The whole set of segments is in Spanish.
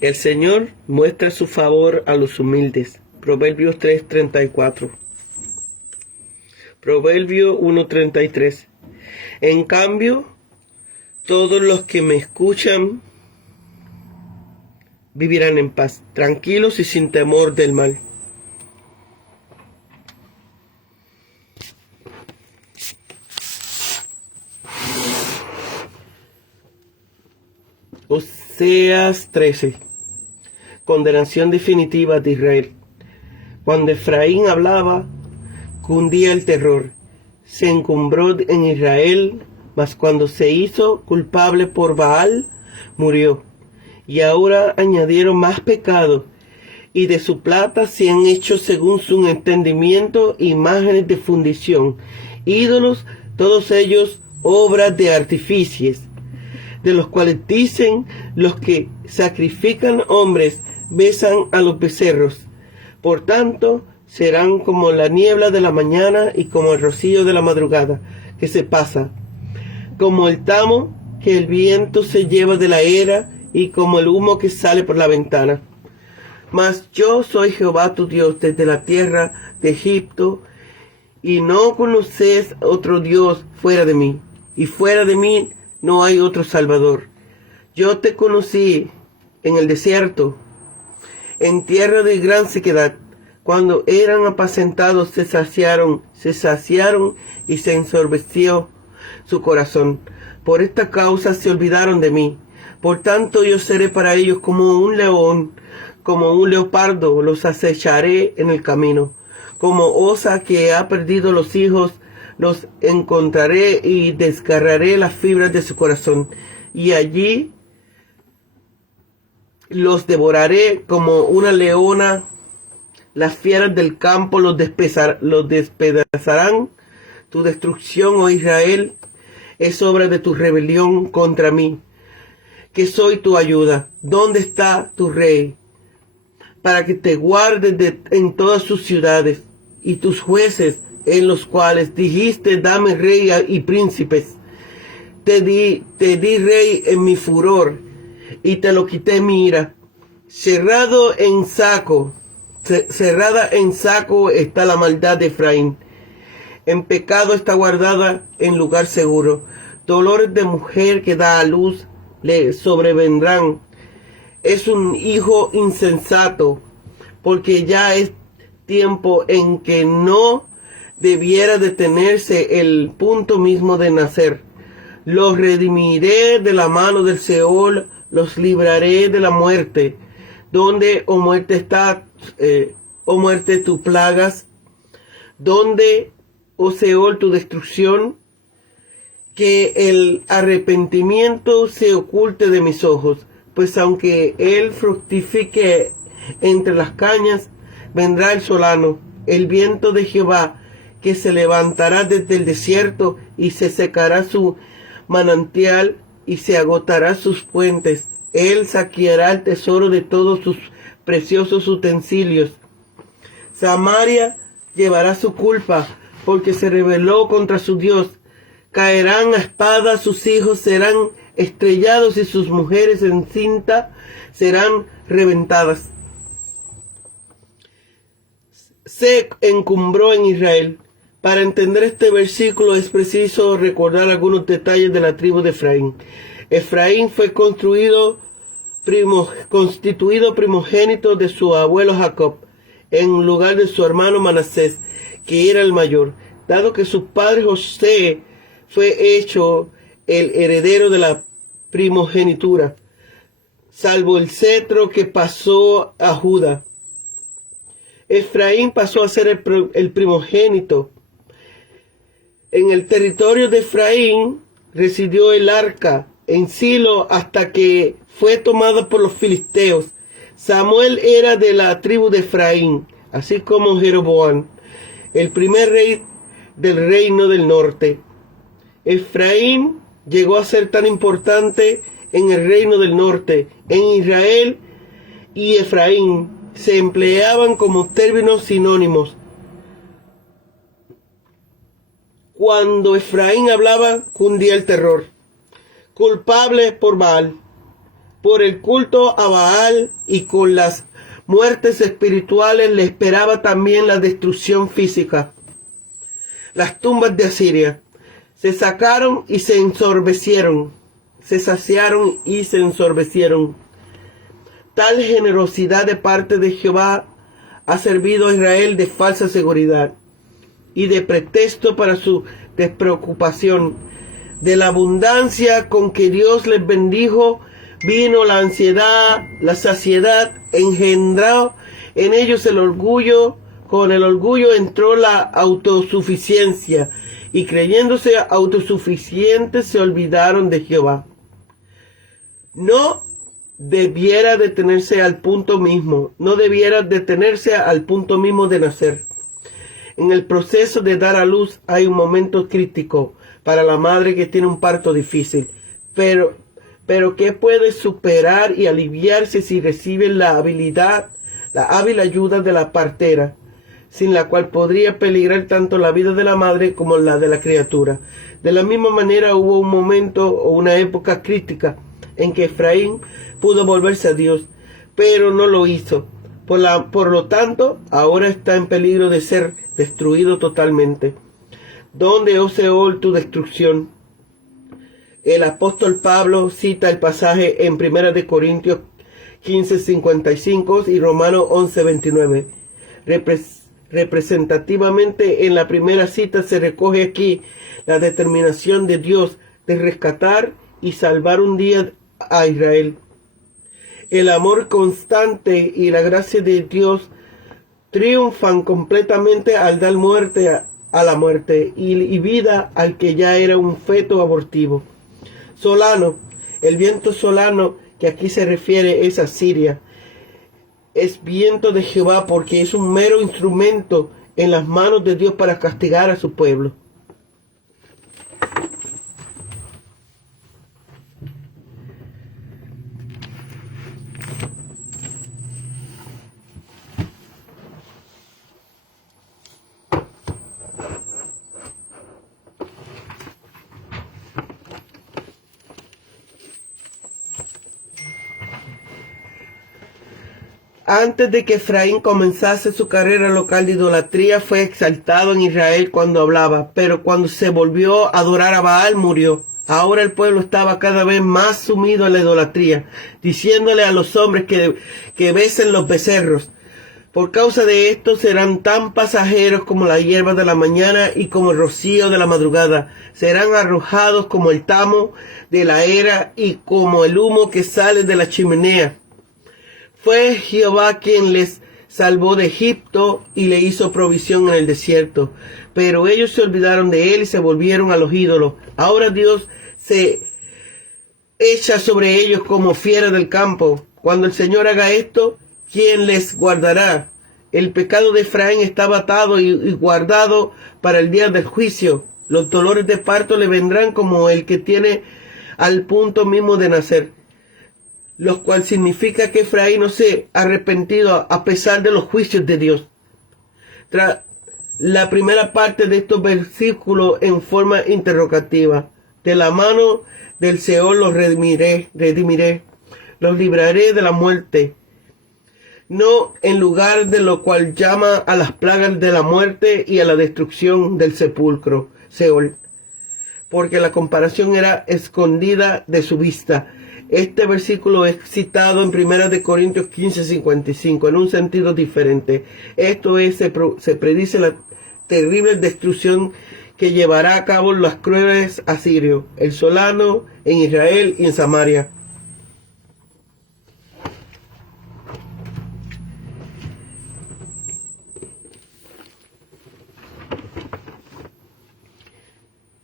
El Señor muestra su favor a los humildes. Proverbios 3:34. Proverbio 1:33. En cambio, todos los que me escuchan vivirán en paz, tranquilos y sin temor del mal. Oseas 13. Condenación definitiva de Israel. Cuando Efraín hablaba, cundía el terror. Se encumbró en Israel, mas cuando se hizo culpable por Baal, murió. Y ahora añadieron más pecado, y de su plata se han hecho según su entendimiento imágenes de fundición, ídolos, todos ellos obras de artificios, de los cuales dicen los que sacrifican hombres, besan a los becerros. Por tanto, serán como la niebla de la mañana y como el rocío de la madrugada, que se pasa, como el tamo que el viento se lleva de la era, y como el humo que sale por la ventana. Mas yo soy Jehová tu Dios desde la tierra de Egipto, y no conoces otro Dios fuera de mí, y fuera de mí no hay otro Salvador. Yo te conocí en el desierto, en tierra de gran sequedad. Cuando eran apacentados se saciaron y se ensorbeció su corazón. Por esta causa se olvidaron de mí. Por tanto yo seré para ellos como un león, como un leopardo, los acecharé en el camino. Como osa que ha perdido los hijos, los encontraré y desgarraré las fibras de su corazón. Y allí los devoraré como una leona. Las fieras del campo los despedazarán. Tu destrucción, oh Israel, es obra de tu rebelión contra mí, que soy tu ayuda. ¿Dónde está tu rey? Para que te guardes en todas sus ciudades, y tus jueces en los cuales dijiste, dame rey y príncipes. Te di rey en mi furor, y te lo quité en mi ira. Cerrada en saco está la maldad de Efraín. En pecado está guardada en lugar seguro. Dolores de mujer que da a luz le sobrevendrán. Es un hijo insensato, porque ya es tiempo en que no debiera detenerse el punto mismo de nacer. Los redimiré de la mano del Seol, los libraré de la muerte. ¿Dónde, oh muerte, está, oh muerte, tus plagas? ¿Dónde, oh Seol, tu destrucción? Que el arrepentimiento se oculte de mis ojos, pues aunque él fructifique entre las cañas, vendrá el solano, el viento de Jehová, que se levantará desde el desierto, y se secará su manantial, y se agotará sus fuentes. Él saqueará el tesoro de todos sus preciosos utensilios. Samaria llevará su culpa, porque se rebeló contra su Dios. Caerán a espada, sus hijos serán estrellados y sus mujeres encintas serán reventadas. Se encumbró en Israel. Para entender este versículo es preciso recordar algunos detalles de la tribu de Efraín. Efraín fue constituido primogénito de su abuelo Jacob, en lugar de su hermano Manasés, que era el mayor, dado que su padre José fue hecho el heredero de la primogenitura, salvo el cetro que pasó a Judá. Efraín pasó a ser el primogénito. En el territorio de Efraín residió el arca en Silo hasta que fue tomada por los filisteos. Samuel era de la tribu de Efraín, así como Jeroboam, el primer rey del reino del norte. Efraín llegó a ser tan importante en el reino del norte. En Israel y Efraín se empleaban como términos sinónimos. Cuando Efraín hablaba, cundía el terror. Culpable por Baal. por el culto a Baal, y con las muertes espirituales le esperaba también la destrucción física. Las tumbas de Asiria se sacaron y se ensorbecieron, se saciaron y se ensorbecieron. Tal generosidad de parte de Jehová ha servido a Israel de falsa seguridad y de pretexto para su despreocupación. De la abundancia con que Dios les bendijo, vino la ansiedad, la saciedad, engendró en ellos el orgullo. Con el orgullo entró la autosuficiencia, y creyéndose autosuficientes se olvidaron de Jehová. No debiera detenerse al punto mismo de nacer. En el proceso de dar a luz hay un momento crítico para la madre que tiene un parto difícil, pero que puede superar y aliviarse si recibe la hábil ayuda de la partera, sin la cual podría peligrar tanto la vida de la madre como la de la criatura. De la misma manera hubo un momento o una época crítica en que Efraín pudo volverse a Dios, pero no lo hizo. Por lo tanto, ahora está en peligro de ser destruido totalmente. ¿Dónde, oh Seol, tu destrucción? El apóstol Pablo cita el pasaje en 1 de Corintios 15:55 y Romanos 11:29. Representativamente en la primera cita se recoge aquí la determinación de Dios de rescatar y salvar un día a Israel. El amor constante y la gracia de Dios triunfan completamente al dar muerte a la muerte y vida al que ya era un feto abortivo. Solano, el viento solano que aquí se refiere es Asiria. Es viento de Jehová porque es un mero instrumento en las manos de Dios para castigar a su pueblo. Antes de que Efraín comenzase su carrera local de idolatría, fue exaltado en Israel cuando hablaba, pero cuando se volvió a adorar a Baal, murió. Ahora el pueblo estaba cada vez más sumido en la idolatría, diciéndole a los hombres que besen los becerros. Por causa de esto serán tan pasajeros como la hierba de la mañana y como el rocío de la madrugada. Serán arrojados como el tamo de la era y como el humo que sale de la chimenea. Fue Jehová quien les salvó de Egipto y le hizo provisión en el desierto. Pero ellos se olvidaron de él y se volvieron a los ídolos. Ahora Dios se echa sobre ellos como fiera del campo. Cuando el Señor haga esto, ¿quién les guardará? El pecado de Efraín estaba atado y guardado para el día del juicio. Los dolores de parto le vendrán como el que tiene al punto mismo de nacer, lo cual significa que Efraín no se ha arrepentido a pesar de los juicios de Dios. La primera parte de estos versículos en forma interrogativa. De la mano del Seol los redimiré, los libraré de la muerte. No en lugar de lo cual llama a las plagas de la muerte y a la destrucción del sepulcro, Seol, porque la comparación era escondida de su vista. Este versículo es citado en 1 Corintios 15:55 en un sentido diferente. Esto es, se predice la terrible destrucción que llevará a cabo los crueles asirios, el solano en Israel y en Samaria.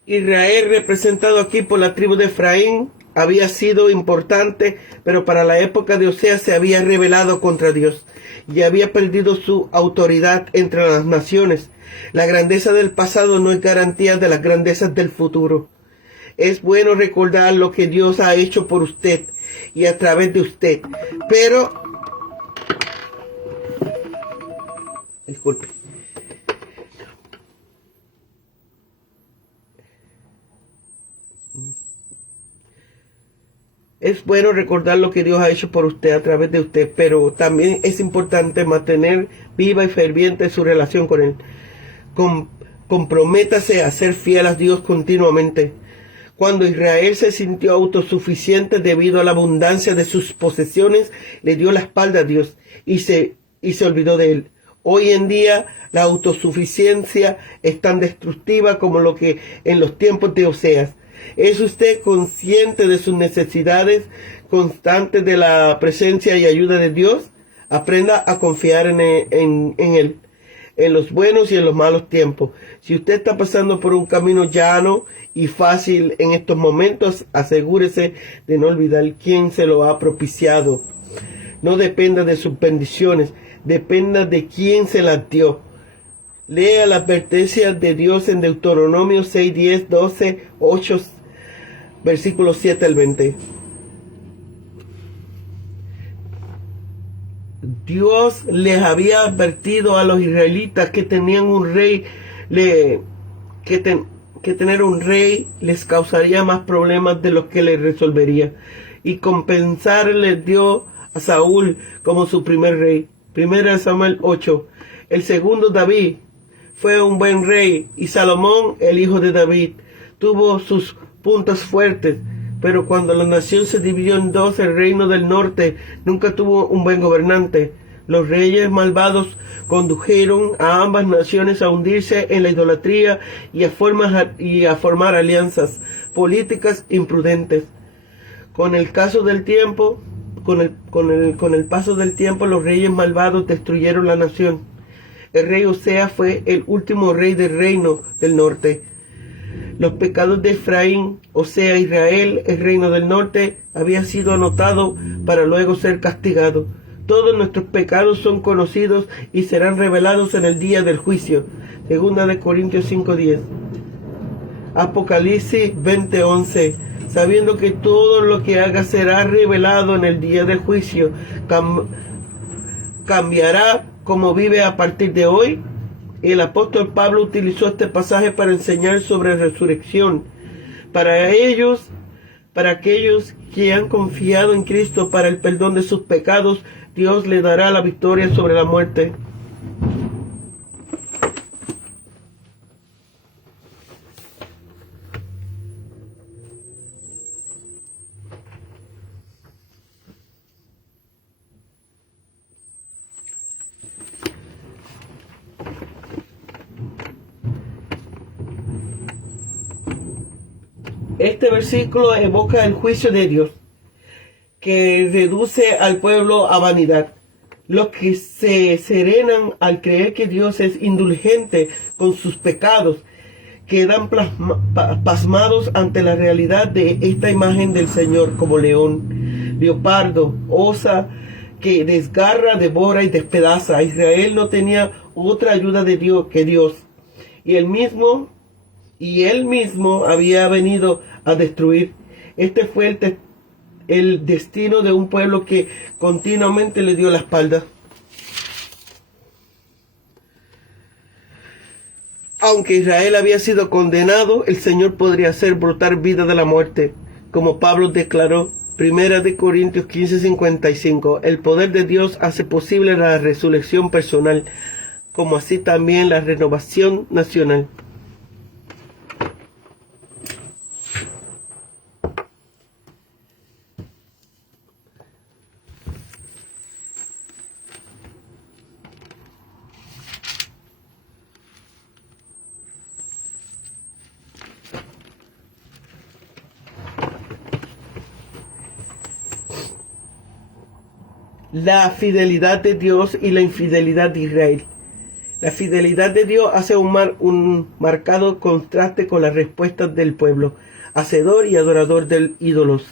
Israel, representado aquí por la tribu de Efraín, había sido importante, pero para la época de Oseas se había rebelado contra Dios y había perdido su autoridad entre las naciones. La grandeza del pasado no es garantía de las grandezas del futuro. Es bueno recordar lo que Dios ha hecho por usted y a través de usted, pero disculpe. Es bueno recordar lo que Dios ha hecho por usted a través de usted, pero también es importante mantener viva y ferviente su relación con Él. Comprométase a ser fiel a Dios continuamente. Cuando Israel se sintió autosuficiente debido a la abundancia de sus posesiones, le dio la espalda a Dios y se olvidó de Él. Hoy en día, la autosuficiencia es tan destructiva como lo que en los tiempos de Oseas. ¿Es usted consciente de sus necesidades constantes de la presencia y ayuda de Dios? Aprenda a confiar en Él, en los buenos y en los malos tiempos. Si usted está pasando por un camino llano y fácil en estos momentos, asegúrese de no olvidar quién se lo ha propiciado. No dependa de sus bendiciones, dependa de quién se las dio. Lea la advertencia de Dios en Deuteronomio 6, 10, 12, 8, versículos 7 al 20. Dios les había advertido a los israelitas que tenían un rey, que tener un rey les causaría más problemas de los que les resolvería. Y compensar les dio a Saúl como su primer rey. 1 Samuel 8. El segundo, David, fue un buen rey, y Salomón, el hijo de David, tuvo sus puntos fuertes, pero cuando la nación se dividió en dos, el reino del norte nunca tuvo un buen gobernante. Los reyes malvados condujeron a ambas naciones a hundirse en la idolatría y a formar alianzas políticas imprudentes. Con el paso del tiempo, los reyes malvados destruyeron la nación. El rey Oseas fue el último rey del reino del norte. Los pecados de Efraín, Israel, el reino del norte, había sido anotado para luego ser castigado. Todos nuestros pecados son conocidos y serán revelados en el día del juicio. 2 Corintios 5:10. Apocalipsis 20:11. Sabiendo que todo lo que haga será revelado en el día del juicio, cambiará como vive a partir de hoy. El apóstol Pablo utilizó este pasaje para enseñar sobre resurrección. Para aquellos que han confiado en Cristo para el perdón de sus pecados, Dios le dará la victoria sobre la muerte. Este versículo evoca el juicio de Dios, que reduce al pueblo a vanidad. Los que se serenan al creer que Dios es indulgente con sus pecados quedan pasmados ante la realidad de esta imagen del Señor como león, leopardo, osa, que desgarra, devora y despedaza. Israel no tenía otra ayuda de Dios que Dios, y él mismo había venido a destruir. Este fue el destino de un pueblo que continuamente le dio la espalda. Aunque Israel había sido condenado, el Señor podría hacer brotar vida de la muerte, como Pablo declaró, 1 Corintios 15:55. El poder de Dios hace posible la resurrección personal, como así también la renovación nacional. La fidelidad de Dios y la infidelidad de Israel. La fidelidad de Dios hace un marcado contraste con las respuestas del pueblo, hacedor y adorador de ídolos.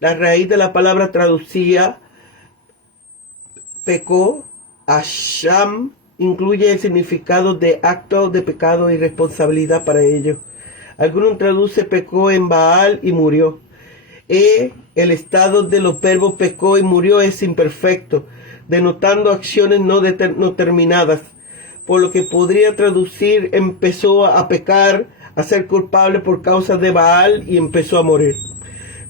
La raíz de la palabra traducida pecó, asham, incluye el significado de acto de pecado y responsabilidad para ello. Algunos traduce pecó en Baal y murió. El estado de los verbos pecó y murió es imperfecto, denotando acciones no terminadas, por lo que podría traducir empezó a pecar, a ser culpable por causa de Baal y empezó a morir.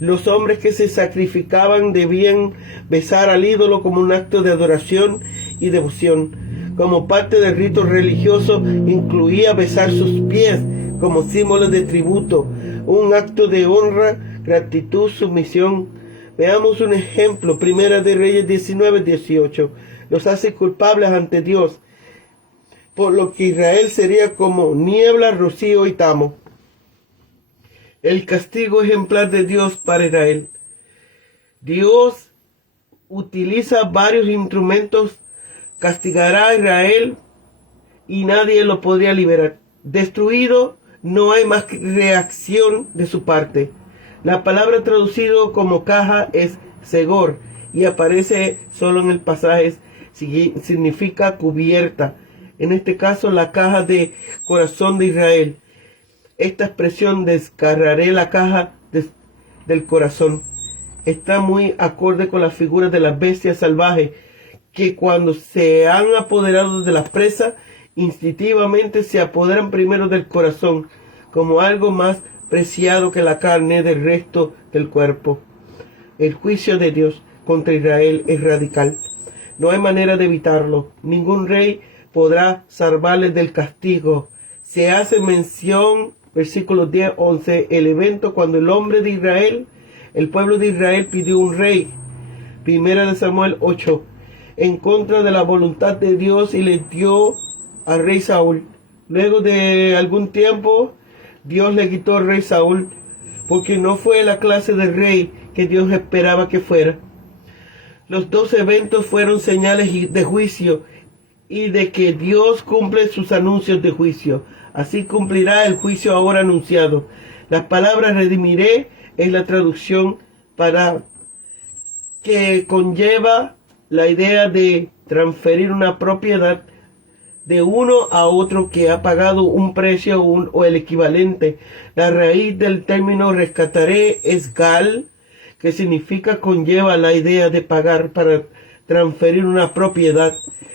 Los hombres que se sacrificaban debían besar al ídolo como un acto de adoración y devoción. Como parte del rito religioso incluía besar sus pies como símbolo de tributo, un acto de honra, gratitud, sumisión. Veamos un ejemplo, Primera de Reyes 19:18. Los hace culpables ante Dios, por lo que Israel sería como niebla, rocío y tamo. El castigo ejemplar de Dios para Israel. Dios utiliza varios instrumentos, castigará a Israel y nadie lo podría liberar. Destruido, no hay más reacción de su parte. La palabra traducido como caja es segor y aparece solo en el pasaje, significa cubierta. En este caso, la caja de corazón de Israel. Esta expresión, desgarraré la caja del corazón, está muy acorde con las figuras de las bestias salvajes que cuando se han apoderado de las presas, instintivamente se apoderan primero del corazón, como algo más preciado que la carne del resto del cuerpo. El juicio de Dios contra Israel es radical. No hay manera de evitarlo. Ningún rey podrá salvarles del castigo. Se hace mención, versículos 10-11, el evento cuando el pueblo de Israel pidió un rey. Primera de Samuel 8, en contra de la voluntad de Dios, y le dio al rey Saúl. Luego de algún tiempo, Dios le quitó al rey Saúl, porque no fue la clase de rey que Dios esperaba que fuera. Los dos eventos fueron señales de juicio y de que Dios cumple sus anuncios de juicio. Así cumplirá el juicio ahora anunciado. Las palabras redimiré es la traducción para que conlleva la idea de transferir una propiedad de uno a otro que ha pagado un precio o el equivalente. La raíz del término rescataré es gal, que significa conlleva la idea de pagar para transferir una propiedad.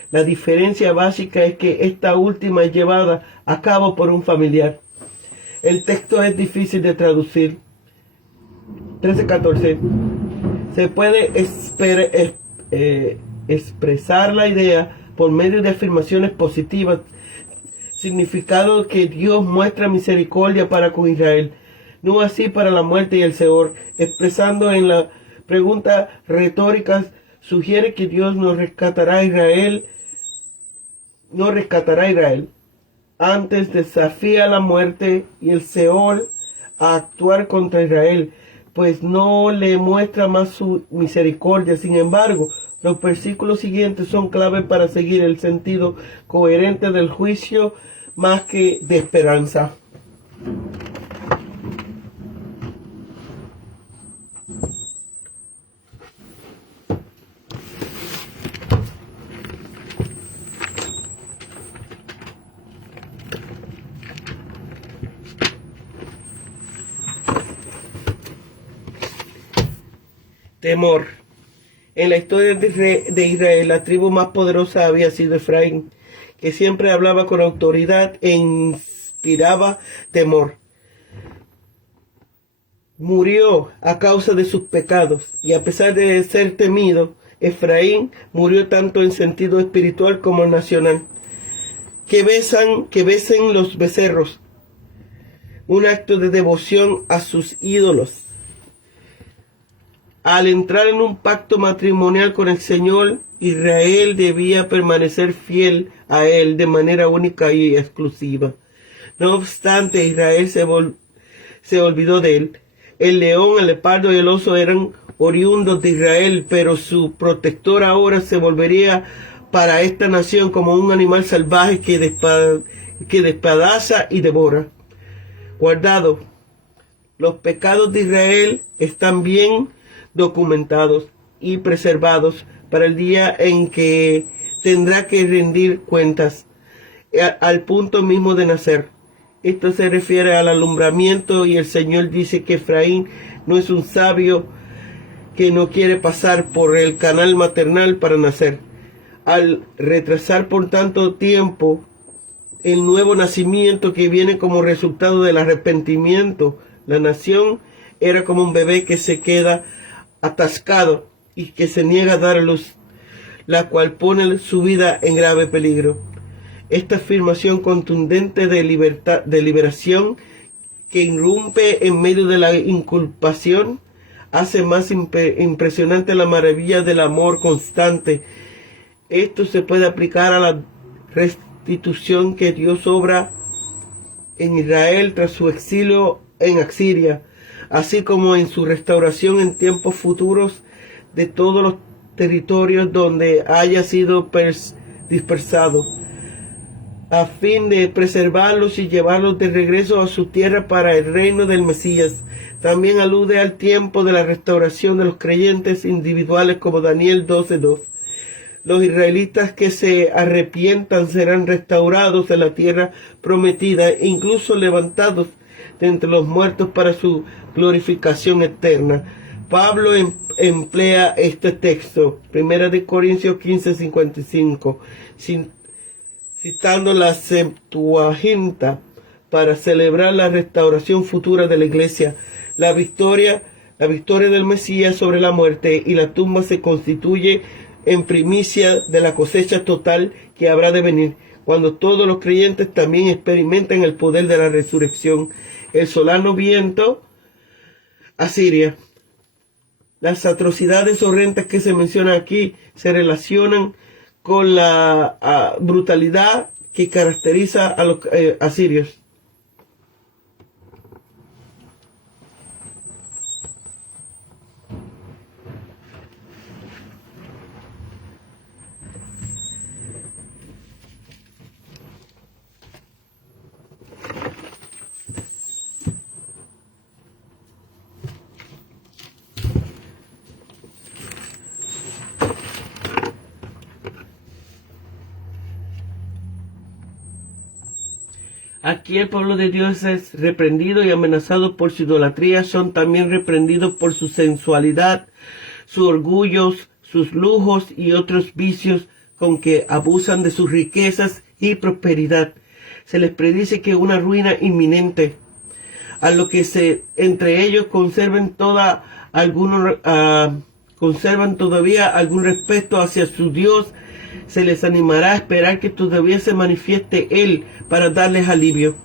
La diferencia básica es que esta última es llevada a cabo por un familiar. El texto es difícil de traducir. 13:14. Se puede expresar la idea por medio de afirmaciones positivas, significado que Dios muestra misericordia para con Israel, no así para la muerte y el Seol. Expresando en la pregunta retórica, sugiere que Dios no rescatará a Israel. Antes desafía la muerte y el Seol a actuar contra Israel, pues no le muestra más su misericordia. Sin embargo, los versículos siguientes son clave para seguir el sentido coherente del juicio más que de esperanza. Temor. En la historia de Israel, la tribu más poderosa había sido Efraín, que siempre hablaba con autoridad e inspiraba temor. Murió a causa de sus pecados, y a pesar de ser temido, Efraín murió tanto en sentido espiritual como nacional. Que besen los becerros, un acto de devoción a sus ídolos. Al entrar en un pacto matrimonial con el Señor, Israel debía permanecer fiel a Él de manera única y exclusiva. No obstante, Israel se olvidó de Él. El león, el leopardo y el oso eran oriundos de Israel, pero su protector ahora se volvería para esta nación como un animal salvaje que despedaza y devora. Guardado. Los pecados de Israel están bien documentados y preservados para el día en que tendrá que rendir cuentas al punto mismo de nacer. Esto se refiere al alumbramiento, y el Señor dice que Efraín no es un sabio que no quiere pasar por el canal maternal para nacer. Al retrasar por tanto tiempo el nuevo nacimiento que viene como resultado del arrepentimiento, la nación era como un bebé que se queda atascado y que se niega a dar a luz, la cual pone su vida en grave peligro. Esta afirmación contundente de libertad, de liberación, que irrumpe en medio de la inculpación, hace más impresionante la maravilla del amor constante. Esto se puede aplicar a la restitución que Dios obra en Israel tras su exilio en Asiria, así como en su restauración en tiempos futuros de todos los territorios donde haya sido dispersado, a fin de preservarlos y llevarlos de regreso a su tierra para el reino del Mesías. También alude al tiempo de la restauración de los creyentes individuales, como Daniel 12:2. Los israelitas que se arrepientan serán restaurados en la tierra prometida e incluso levantados de entre los muertos para su glorificación eterna. Pablo emplea este texto, 1 Corintios 15:55, citando la Septuaginta, para celebrar la restauración futura de la iglesia. La victoria del Mesías sobre la muerte y la tumba se constituye en primicia de la cosecha total que habrá de venir, cuando todos los creyentes también experimenten el poder de la resurrección. El solano viento, Asiria. Las atrocidades horrendas que se mencionan aquí se relacionan con la brutalidad que caracteriza a los asirios. Aquí el pueblo de Dios es reprendido y amenazado por su idolatría, son también reprendidos por su sensualidad, sus orgullos, sus lujos y otros vicios con que abusan de sus riquezas y prosperidad. Se les predice que una ruina inminente, a lo que entre ellos conservan todavía algún respeto hacia su Dios, se les animará a esperar que todavía se manifieste Él para darles alivio.